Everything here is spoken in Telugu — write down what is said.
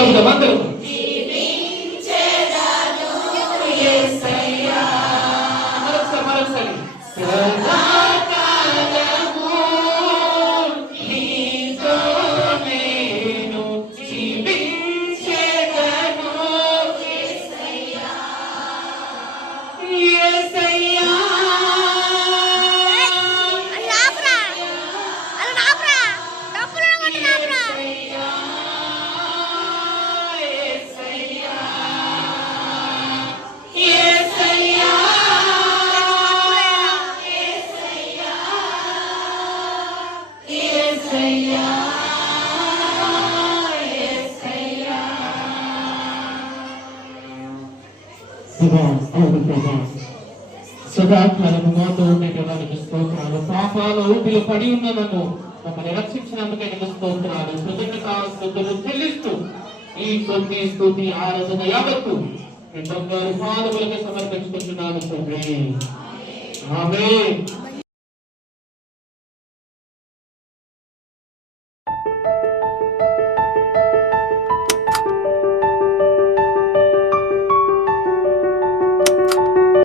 అందరూ మరొకసారి సదాకాలము నీతో నేను జీవించెదను యేసయ్యా యేసయ్యా సదాకాలము మాతో ఉండేటవానికి స్తోత్రాలు. పాపాల ఊపిలో పడి ఉన్న నన్ను మమ్మల్ని రక్షించినందుకే నీకు స్తోత్రాలు. కృతజ్ఞతాస్తుతులు చెల్లిస్తూ ఈ కొద్ది స్తుతి ఆరాధన యావత్తు మీ బంగారు పాదములకి సమర్పించుకుంటున్నాను తండ్రి. ఆమేన్.